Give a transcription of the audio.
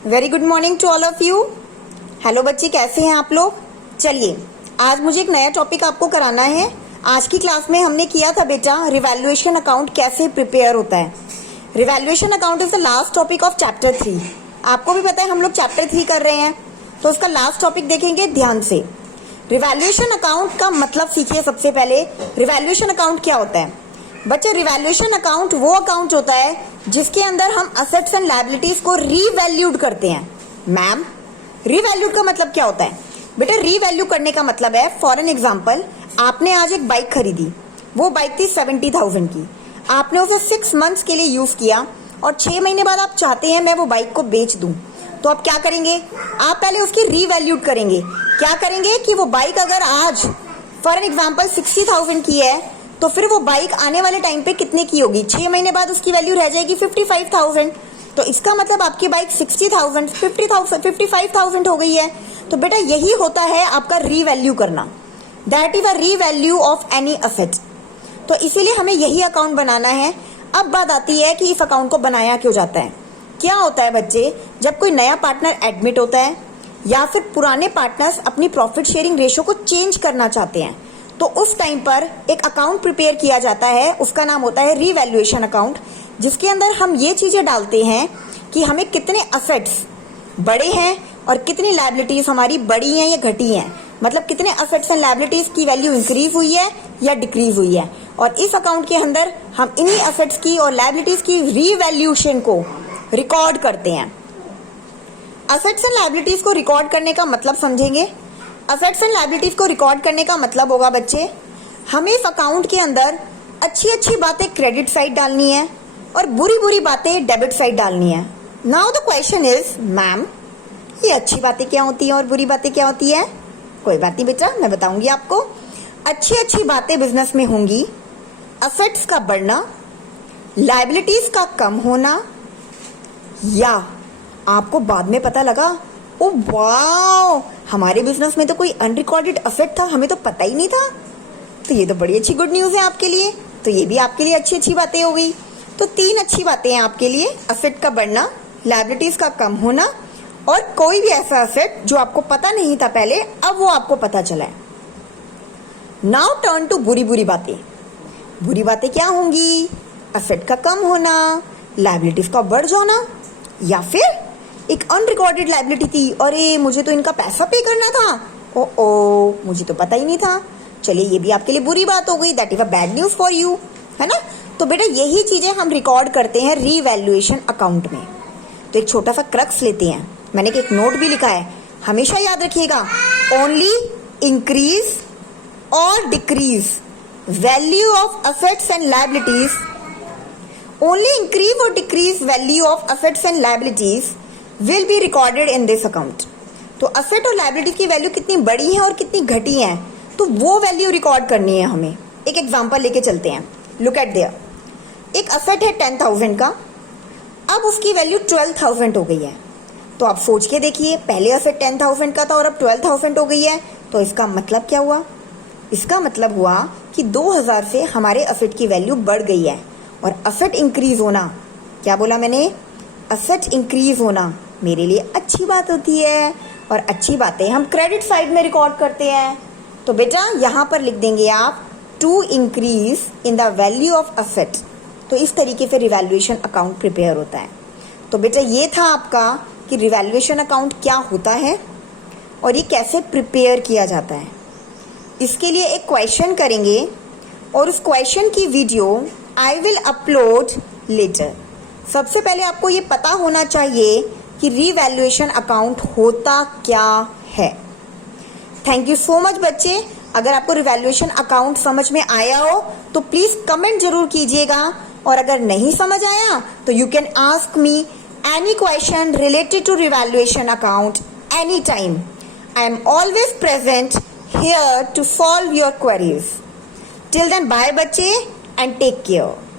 Very good morning to all of you. Hello बच्चे, कैसे हैं आप लोग। चलिए, आज मुझे एक नया टॉपिक आपको कराना है। आज की क्लास में हमने किया था बेटा रिवैल्यूएशन अकाउंट कैसे प्रिपेयर होता है। Revaluation account is the last topic of chapter 3। आपको भी पता है हम लोग चैप्टर 3 कर रहे हैं, तो उसका लास्ट टॉपिक देखेंगे ध्यान से। रिवैल्यूएशन अकाउंट का मतलब सीखिए। सबसे पहले रिवैल्यूएशन अकाउंट क्या होता है बच्चे। रिवैल्यूएशन अकाउंट वो अकाउंट होता है जिसके अंदर हम असेट्स एंड लायबिलिटीज को रीवैल्यूड करते हैं। मैम, रीवैल्यूड का मतलब क्या होता है बेटा। रीवैल्यू करने का मतलब है, फॉर एन एग्जांपल, आपने आज एक बाइक खरीदी। वो बाइक थी 70,000 की। आपने उसे 6 मंथ्स के लिए यूज किया और 6 महीने बाद आप चाहते हैं मैं वो बाइक को बेच दूं, तो आप क्या करेंगे। आप पहले उसकी रीवैल्यूड करेंगे। क्या करेंगे कि वो बाइक अगर आज फॉर एन एग्जांपल 60,000 की है, तो फिर वो बाइक आने वाले टाइम पे कितने की होगी। 6 महीने बाद उसकी वैल्यू रह जाएगी 55,000। तो इसका मतलब आपकी बाइक 60,000 55,000 हो गई है। तो बेटा यही होता है आपका रीवैल्यू करना। That is a revalue of any asset. तो इसीलिए हमें यही अकाउंट बनाना है। अब बात आती है कि इस अकाउंट को बनाया क्यों जाता है। क्या होता है बच्चे, जब कोई नया पार्टनर एडमिट होता है या फिर पुराने पार्टनर्स अपनी प्रॉफिट शेयरिंग रेशो को चेंज करना चाहते हैं, तो उस टाइम पर एक अकाउंट प्रिपेयर किया जाता है। उसका नाम होता है रीवैल्यूएशन अकाउंट, जिसके अंदर हम ये चीजें डालते हैं कि हमें कितने असेट्स बड़े हैं और कितनी लायबिलिटीज हमारी बड़ी हैं या घटी हैं। मतलब कितने असेट्स एंड लायबिलिटीज की वैल्यू इंक्रीज हुई है या डिक्रीज हुई है। और इस अकाउंट के अंदर हम इन्हीं असेट्स की और लायबिलिटीज की रीवैल्यूएशन को रिकॉर्ड करते हैं। असेट्स एंड लायबिलिटीज को रिकॉर्ड करने का मतलब समझेंगे। असेट्स एंड लायबिलिटीज को रिकॉर्ड करने का मतलब होगा बच्चे, हमें इस अकाउंट के अंदर अच्छी अच्छी बातें क्रेडिट साइड डालनी है और बुरी बुरी बातें डेबिट साइड डालनी है। Now the question is, ma'am ये अच्छी बातें क्या होती हैं और बुरी बातें क्या होती है। कोई बात नहीं बेटा, मैं बताऊंगी आपको। अच्छी अच्छी बातें बिजनेस में होंगी असेट्स का बढ़ना, लायबिलिटीज का कम होना, या आपको बाद में पता लगा ओ वाओ हमारे बिजनेस में तो कोई अनरिकॉर्डेड असेट था, हमें तो पता ही नहीं था। तो ये तो बड़ी अच्छी गुड न्यूज है आपके लिए। तो ये भी आपके लिए अच्छी अच्छी बातें हो गई। तो 3 अच्छी बातें हैं आपके लिए, असेट का बढ़ना, लायबिलिटीज का कम होना और कोई भी ऐसा असेट जो आपको पता नहीं था पहले, अब वो आपको पता चला है। नाउ टर्न टू बुरी बुरी बातें। बुरी बातें क्या होंगी, असेट का कम होना, लायबिलिटीज का बढ़ जाना, या फिर एक अनरिकॉर्डेड लायबिलिटी थी, अरे मुझे तो इनका पैसा पे करना था, ओ मुझे तो पता ही नहीं था। चलिए ये भी आपके लिए बुरी बात हो गई, that is a bad news for you, है ना। तो बेटा यही चीजें हम रिकॉर्ड करते हैं रीवैल्यूएशन अकाउंट में। तो एक छोटा सा क्रक्स लेते हैं, मैंने एक नोट भी लिखा है, हमेशा याद रखिएगा। ओनली इंक्रीज और decrease value of assets and liabilities, only increase और decrease value of assets and liabilities will be recorded in this account. तो असेट और लायबिलिटी की वैल्यू कितनी बड़ी है और कितनी घटी है, तो वो वैल्यू रिकॉर्ड करनी है हमें। एक एग्जांपल लेके चलते हैं, लुक एट देयर। एक असेट है 10,000 का, अब उसकी वैल्यू 12,000 हो गई है। तो आप सोच के देखिए, पहले असेट 10,000 का था और अब 12,000 हो गई है। तो इसका मतलब क्या हुआ। इसका मतलब हुआ कि 2,000 से हमारे असेट की वैल्यू बढ़ गई है। और असेट इंक्रीज होना, क्या बोला मैंने, असेट इंक्रीज होना मेरे लिए अच्छी बात होती है। और अच्छी बातें हम क्रेडिट साइड में रिकॉर्ड करते हैं। तो बेटा यहाँ पर लिख देंगे आप to increase in the value of asset. तो इस तरीके से रिवैल्यूएशन अकाउंट प्रिपेयर होता है। तो बेटा ये था आपका कि रिवैल्यूएशन अकाउंट क्या होता है और ये कैसे प्रिपेयर किया जाता है। इसके लिए एक क्वेश्चन करेंगे और उस क्वेश्चन की video I will upload later. सबसे पहले आपको ये पता होना चाहिए कि रीवैल्यूएशन अकाउंट होता क्या है। थैंक यू सो मच बच्चे। अगर आपको रिवैल्यूएशन अकाउंट समझ में आया हो तो प्लीज कमेंट जरूर कीजिएगा, और अगर नहीं समझ आया तो you can ask me any question related to revaluation account any time. I am always present here to solve your queries. Till then bye बच्चे एंड टेक केयर।